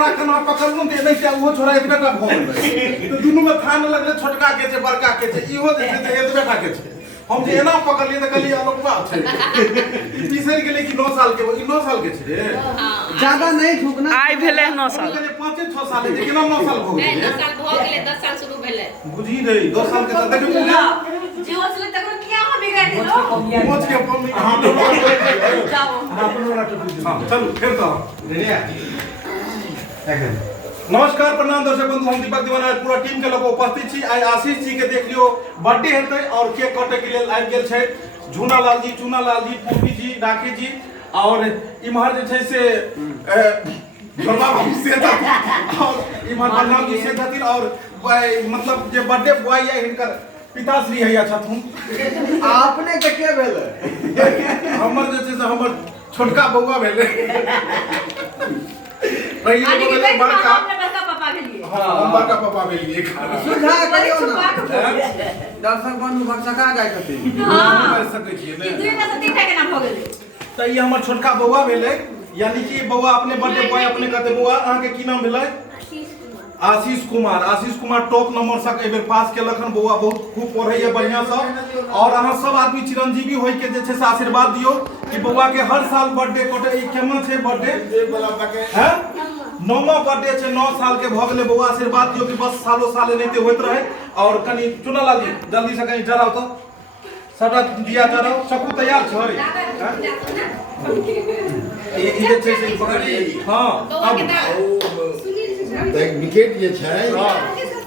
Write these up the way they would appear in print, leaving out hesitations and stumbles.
खाना पकड़लू ते नहीं से वो छोरा एतबे टा भो गेलै तो दुनू में खान लगले छोटका के छै बड़का के छै इहो जे छै एतबे टा के छै हम जे एना पकड़लिए त कहलिए अलगवा छै ई बिसरि गेलै कि 9 साल के ई 9 साल के छै रे ज्यादा नहीं ठुकना आई भेले 9 साल कहलिए 5-6 साल के केना 9 साल भो गेलै 9 साल भो गेलै 10 साल शुरू भेलै बुझी रे 2 साल के साथ देखियो जे होसले तकर किया हम बिगाड़ देलो मोच के पम्मी हां दोनों जाओ हां चलो फिर तो रे नमस्कार प्रणाम दर्शक बंधु हम दीपक दीवाना पूरा टीम के लोग उपस्थित छी आई आशीष जी के देख लियो बर्थडे हेतै और केक कटे के लेल आबि गेल छै झूनालाल जी चूनालाल जी पूर्वी जी राखी जी और इमहर जे छै से धर्मा बाबू से और इमहर बलराम जी से छथिन और मतलब जे बर्थडे बॉय है हिनकर पिताश्री हैया छथुन आपने के भेले हमर जे छै से हमर छोटका बौआ भेले पहले आगे बोले के बड़का बड़का पापा के लिए हां हम बड़का पापा भेलिए सुधा करियो ना हां दर्शक बंधु भक्षका जाय छथिन कर सकै छियै ने दुई में से तीन टा के नाम हो गेलै त ई हमर छोटका बौआ भेलै यानी कि बौआ अपने बर्थडे बॉय अपने कहते बौआ अहाँ के की नाम भेलै आशीष कुमार टॉप नंबर तक एबेर पास केलक हन बौआ बहुत खूब पढ़ैया बढ़िया से और अहाँ सब आदमी चिरंजीवी होय के जे छै से आशीर्वाद दियो कि बौआ के हर साल बर्थडे कटे ई केना छै बर्थडे हैं 9वां बर्थडे छै 9 साल के भ गेलै बौआ आशीर्वाद दियो कि बस सालों साल एनाहिते होइत रहे और कनी चुनालाल जी जल्दी से कनी जराओ तो सबटा दिया जराओ चक्कू तैयार छै ई जे छै से पकड़ हां देख विकेट जे छै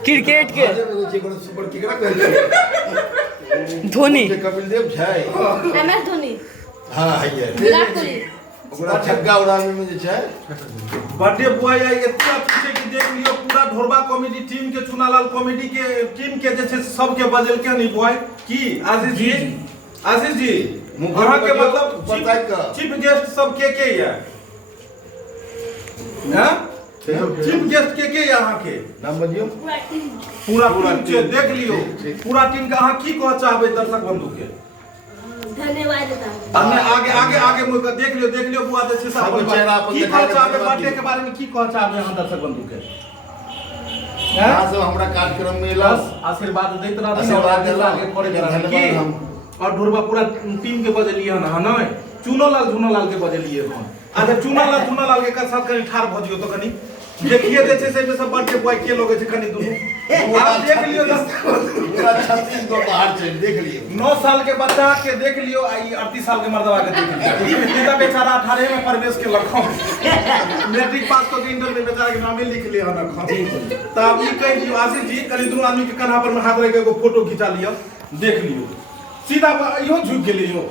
क्रिकेट के जे कोनो सुपर केकरा कहै छै धोनी जे कपिल देव छै MS धोनी हां हैया विराट कोहली ओकरा छक्का उड़ाने में जे छै बर्थडे बॉय है इतना पीछे कि देख लियो पूरा ढोरबा कॉमेडी टीम के चुनालाल कॉमेडी के टीम के जे छै सबके बजल के नहीं बॉय की आशीष जी अहाँ के मतलब बताइ का चीफ गेस्ट सब के है हैं चीफ गेस्ट के यहाँ के नाम बजियो पूरा टीम के देख लियो पूरा टीम के अहाँ की कह चाहबे दर्शक बंधु के धन्यवाद हमने आगे मुझ के देख लियो बुआ जे छै सब चेहरा पर की देखा कह चाहबे बर्थडे के बारे में की कह चाहबे अहाँ दर्शक बंधु के यहाँ से हमरा कार्यक्रम में एलस आशीर्वाद दैत रहत आशीर्वाद देला आगे करे धन्यवाद की हम और ढोरबा पूरा टीम के बजलिए ना हां नहीं चूनालाल के बजलिए हन अच्छा चूनालाल के साथ कनी ठार भ दियो तो कनी देखिए जे छै से सब बर्थडे बॉय के लोग छै कनी दुनु आप देख लियो पूरा 36 गो बाहर छै देख लियो 9 साल के बच्चा के देख लियो आई 38 साल के मर्दवा के देख लियो सीधा बेचारा 18 में प्रवेश के लखो मैट्रिक पास को के इंटर में बेचारा के नामे लिख लिया ना त आप ई कह दियो आशीष जी कनी दुनु आदमी के कन्हा पर में हाथ रख के एगो फोटो खिंचा लियो देख लियो सीधा इहो झुक गेलै यो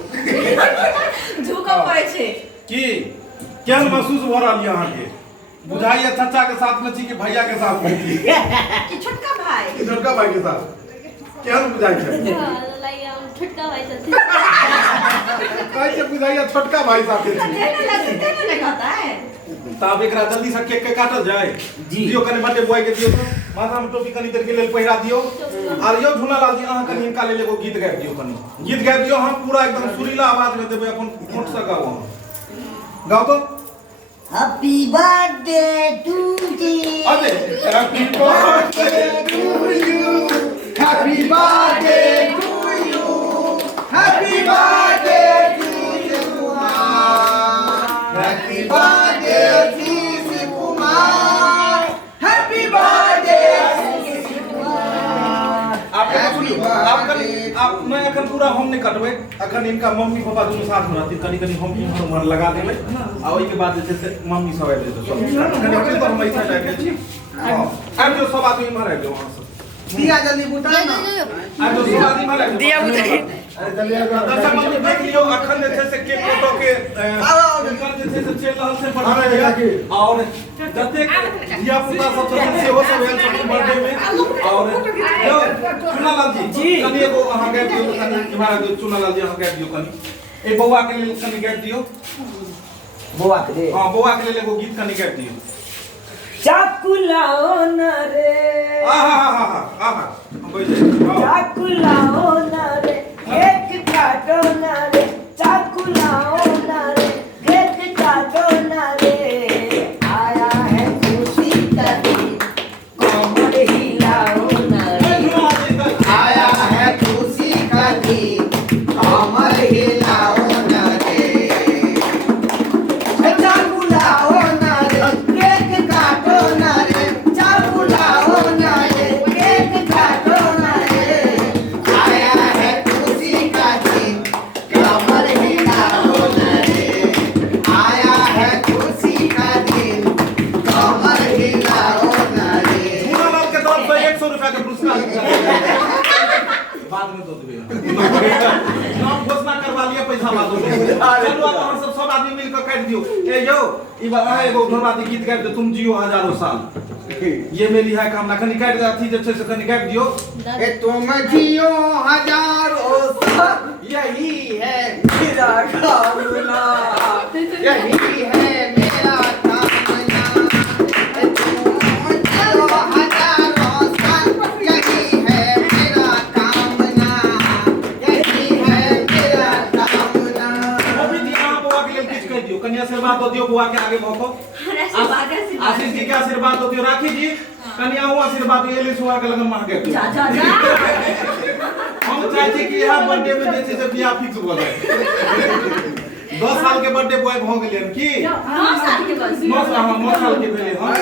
झुका पड़े छै की केहन महसूस हो रहल यहां के बुझाइए चाचा के साथ में छी कि भैया के साथ में छी कि छोटका भाई छोटका भाई के साथ केहन बुझाइ छै छोटका भाई साथी कैसे बुझाइए छोटका भाई साथ में छी देने लगता है तब एकरा जल्दी से केक के काटल जाए दियो कने बर्थडे बॉय के दियो तो माथा में टोपी कनी देर के लेल पहिरा दियो और यो झूनालाल जी अहाँ कनी हिनका लेल एगो गीत गाबि दियो कनी गीत गाबि दियो हम पूरा एकदम सुरीला आवाज में देबै अपन होठ से गाओ गाओ तो Happy birthday to you. अरे happy birthday to you happy birthday to you happy birthday to you happy birthday Shri Kumar happy birthday आप मैं अखन पूरा हम नहीं कटबै अखन इनका मम्मी पापा दोनों साथ में रहती कनी हम इम्हर लगा देबै आ ओइ के बाद जे छै से मम्मी सब आबि जेतै सब कनी हटे तो हम ऐसा जाके छी आबि जो सब आदमी इम्हर आबि जो वहां से दिया जल्दी बुता ना आबि जो सब आदमी इम्हर आबि दिया बुझाई दर्शक बंधु देख लियो अखन जे छै से केक फोटो के इनकर जे छै से चल रहल छै बर्थडे और जतेक धिया पुता सब छथिन सेहो सब आयल छथिन बर्थडे में और यो चुनालाल जी कनी एगो अहाँ गाबि दियो कनी इम्हर आबि चुनालाल जी अहाँ गाबि दियो कनी ए बौआ के लेल कनी गाबि दियो बुआ के दे हां बौआ के लेल एगो गीत कनी गाबि दियो चाकुलाओ न रे आहा हम बोल दे चाकुलाओ न रे एक काटो न रे चाकुलाओ न रे एक काटो न रे आया है खुश दो देबे नाम घोषणा करवा लिया पैसा बात हो चलो अब हम सब आदमी मिलकर काट दियो ए यो ई बाबा एगो धर्मवादी गीत गाबि दे तुम जियो हजारों साल ये मेरी है कामना खनी काट दे अथी जे छै से खनी गाबि दियो ए तुम जियो हजारों साल यही है मेरा कामना यही है मेरा कामना ए तुम जियो हजारों साल यही है मेरा कामना यही है मेरा कामना वो भी दिया बुआ के लिए कुछ कह दियो कन्या आशीर्वाद दो दियो बुआ के आगे भोको आशीष जी के आशीर्वाद दो दियो राखी जी कन्या हुआ आशीर्वाद ये ले सुहा के लगन मांगे जा जा जा हम चाहते कि यह बर्थडे में जैसे से बियाह फिक्स हो जाए 10 साल के बर्थडे बॉय भ गेलै की 9 साल के बस 9 साल के भेलै हां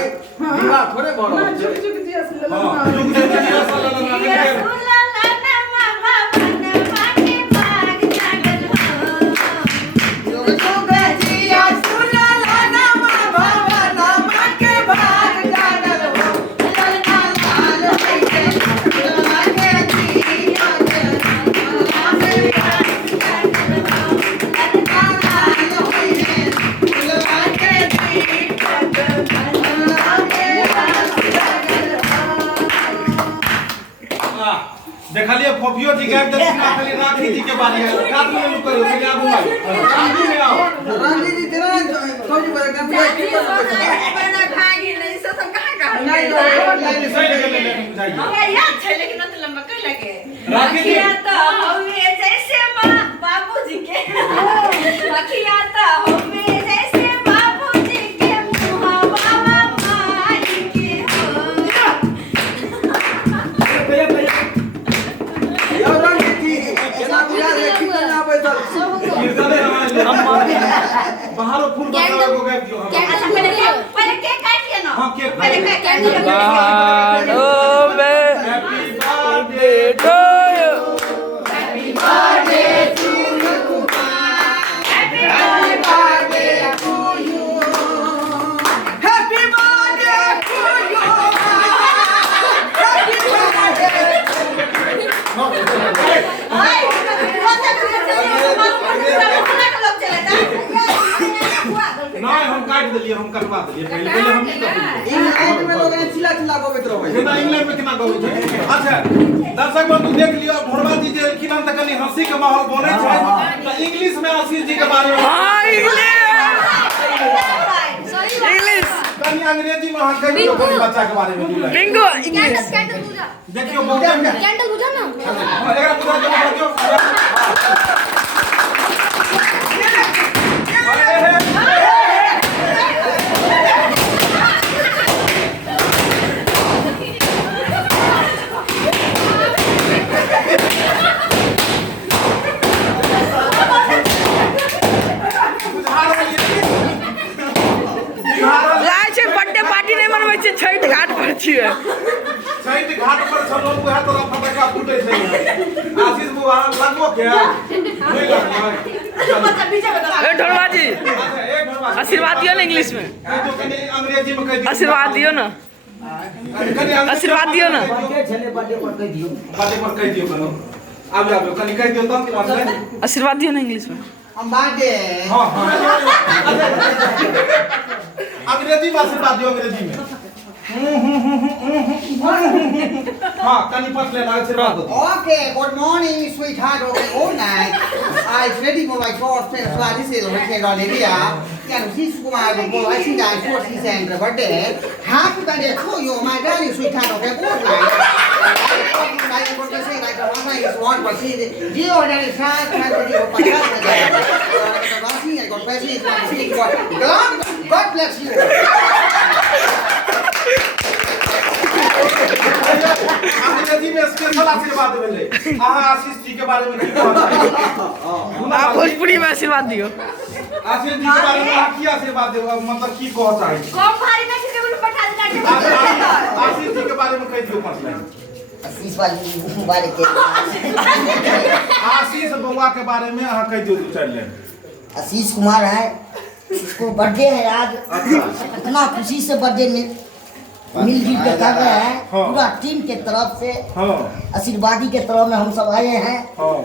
विवाह थोड़े बड़ो जुग जुग जी असल हां जुग जुग जी असल लगन देखलिए फोफियो जी गाब दे खाली राखी जी के बारे में काट में लुक करो ले आबू भाई राखी में आओ रानी जी तेरा थोड़ी बड़ा काम भागी नहीं सब कहां नहीं सही लगे ले जाइए हमरा याद छै लेकिन न लंबा कई लगे राखी जी तो हमें जैसे मां बाबूजी के रखिया तो हमें जैसे बाबूजी के मुहावा माई के यार रानी जी केना बुझा रे कितना बैठल कीर्तने बाहर फूल बना को गाब दियो अच्छा पहले केक काटिए ना हां केक पहले केक काटिए happy birthday to you. Happy birthday to you happy birthday to you happy birthday to you happy birthday हाय नहीं हम काट दिलिए हम कटवा दिलिए पहले हम नहीं करते इन आइट में लोग ने चिल्ला चिल्ला को बेतरो भाई केना इंग्लैंड में केना कहू छै अच्छा दर्शक बंधु देख लियो भोरवा जी जे किनान त कनी हंसी के माहौल बनै छै त इंग्लिश में आशीष जी के बारे में English. कनी अंग्रेजी में हां कहियो कोई बच्चा के बारे में बोला Bingo. English. कैंडल बुझा देखियो बहुत कैंडल बुझा ना एकरा पूरा जमा कर लाय छै बर्थडे पार्टी नहीं मनबै छै छठ घाट पर छियै साइड घाट पर सब लोग वह तोरा फटका फूटे छै आशीष बुआ लगबो क्या नहीं लगबो मतलब बीच में ए ढोलवा जी अच्छा एक भरवा आशीर्वाद दियो ना इंग्लिश में जो कनी अंग्रेजी में कह दियो आशीर्वाद दियो ना आशीर्वाद दियो ना बर्थडे पर कह दियो कनो आब कनी कह दियो त आशीर्वाद दियो ना इंग्लिश में हम बर्थडे हां हां अंग्रेजी में आशीर्वाद दियो अंग्रेजी में हां कनी फर्स्ट ले आशीर्वाद दो Okay, good morning, sweetheart. Okay, good night. I'm ready for my first flight. This is okay, Olivia. And this is my boy. I think I first is and birthday. Happy birthday to you, my darling sweetheart. Okay, good night. I want to say like one night is one, but see, dear daddy, sad, God bless you. अंग्रेजी में special आशीर्वाद भेलै अहाँ आशीष जी के बारे में की कहब आप भोजपुरी में आशीर्वाद दियो आशीष जी के बारे में अहाँ की आशीर्वाद देब मतलब की कह चाहै छी कम भारी ना के बोल पठा दे आशीष जी के बारे में कह दियो पांच लाइन आशीष वाले के आशीष बउआ के बारे में अहाँ कह दियो दो चार लाइन आशीष कुमार है इसको बर्थडे है आज इतना खुशी से बर्थडे में मिलजुल के कर रहे हैं। हाँ। पूरा टीम के तरफ से हाँ आशीर्वादी के तरफ में हम सब आए हैं। हाँ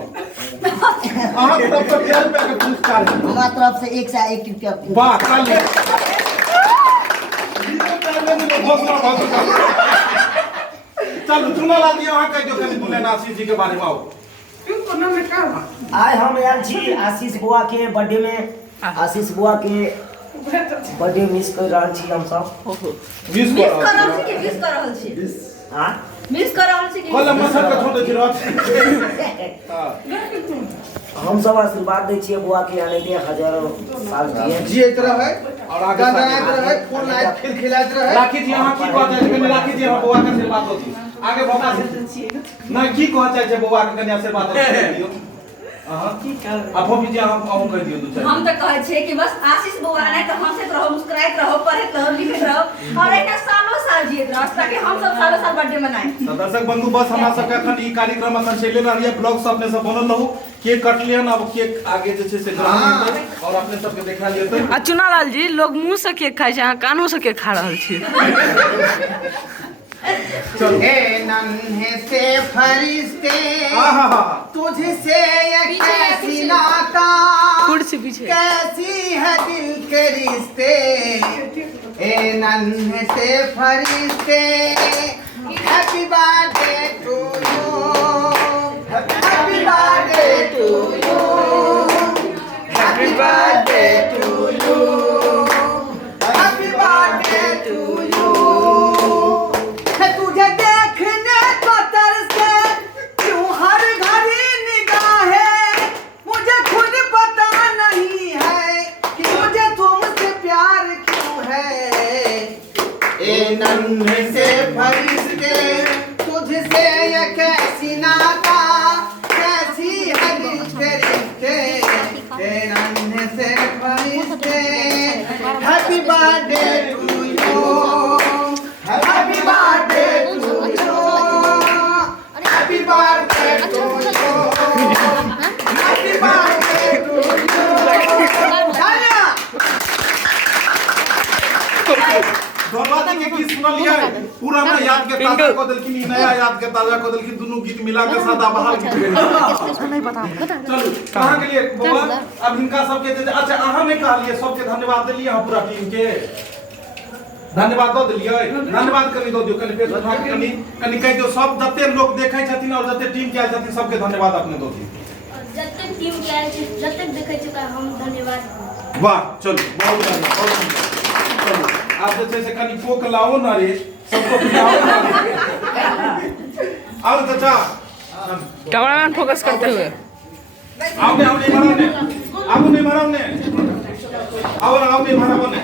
अहाँ तरफ से 10 रुपया के पुरस्कार है। हमारा तरफ से 1 से 1 रुपया। वाह चल चलो चुना ला दिया वहाँ कह दो कभी दुल्हन आशीष जी के बारे में आओ। आज हम आयल छी आशीष बुआ के बर्थडे में। आशीष बुआ के बर्थडे मिस कर रहल छी हम सब। मिस मिस कर रहल छी कि मिस कर रहल छी? हां मिस कर रहल छी कि कल मसर के छोटे छी रहत। हम सब आशीर्वाद दै छियै बुआ के आने हजारों साल जिए। जियत रहे और आगे गंगायत रहे फूल लाइट खिलखिलाइत रहे। राखी जी अहाँ की कहत है कने राखी जी हम बौआ के आशीर्वाद दो दी आगे बता नहीं की कहत है बौआ के कने आशीर्वाद दियो। अब भी जी हम आऊं कह दियो दो चार। हम तो कहे छे कि बस आशीष बुआ नहीं तो हंसत रहो मुस्कुराइत रहो पढ़त रहो लिखत रहो और एक सालों साल जियत रहो ताकि हम सब सालों साल बर्थडे मनाएं। तो दर्शक बंधु बस हमरा सबके अखन ई कार्यक्रम अखन चले रहल है। ब्लॉग सब अपने सब बनल रहू केक कटलियन अब केक आगे जे छै से ग्रहण हेतै और अपने सबके देखा लियतै। आ चुनालाल जी लोग मुंह से केक खाइ छै अहाँ कानों से केक खा रहल छी। हे नन्हे से फरिश्ते तुझसे ये कैसी नाता कुर्सी पीछे कैसी है दिल के रिश्ते। हे नन्हे से फरिश्ते happy birthday to you happy birthday to you happy birthday to you happy birthday to you. तुझे देखने को तरसे क्यों हर घड़ी निगाहें मुझे खुद पता नहीं है कि मुझे तुमसे प्यार क्यों है। ए नन्हे से फरिश्ते तुझसे ये कैसी नाता कैसी है दिल के रिश्ते। ए नन्हे से फरिश्ते happy birthday to you happy birthday to you happy birthday to you happy birthday to you. दोबारा के गीत सुन लिया पुराना याद के ताजा को दिलखिन ई नया याद के ताजा को दिलखिन दोनों गीत मिला के सदा बहार गीत नहीं पता चलो कहां के लिए बाबा अब इनका सबके अच्छा अहाँ में कहलिए सबके धन्यवाद देलिए हम पूरा टीम के धन्यवाद दो दिलिए धन्यवाद कनी दो दियो कनी फेस उठा के कनी कह दियो सब जते लोग देखै छथिन और जते टीम के आइल छथिन सबके धन्यवाद अपने दो दियो। जते टीम के आइल छै जते देखै छै ओकरा हम धन्यवाद। वाह चलो बहुत बढ़िया बहुत सुंदर। चलो आप जैसे से कनी कोक लाओ ना रे सबको पिलाओ ना रे। आओ चाचा कैमरामैन फोकस करते हुए आओ नहीं मारो ने आओ नहीं मारो ने आओ नहीं मारो ने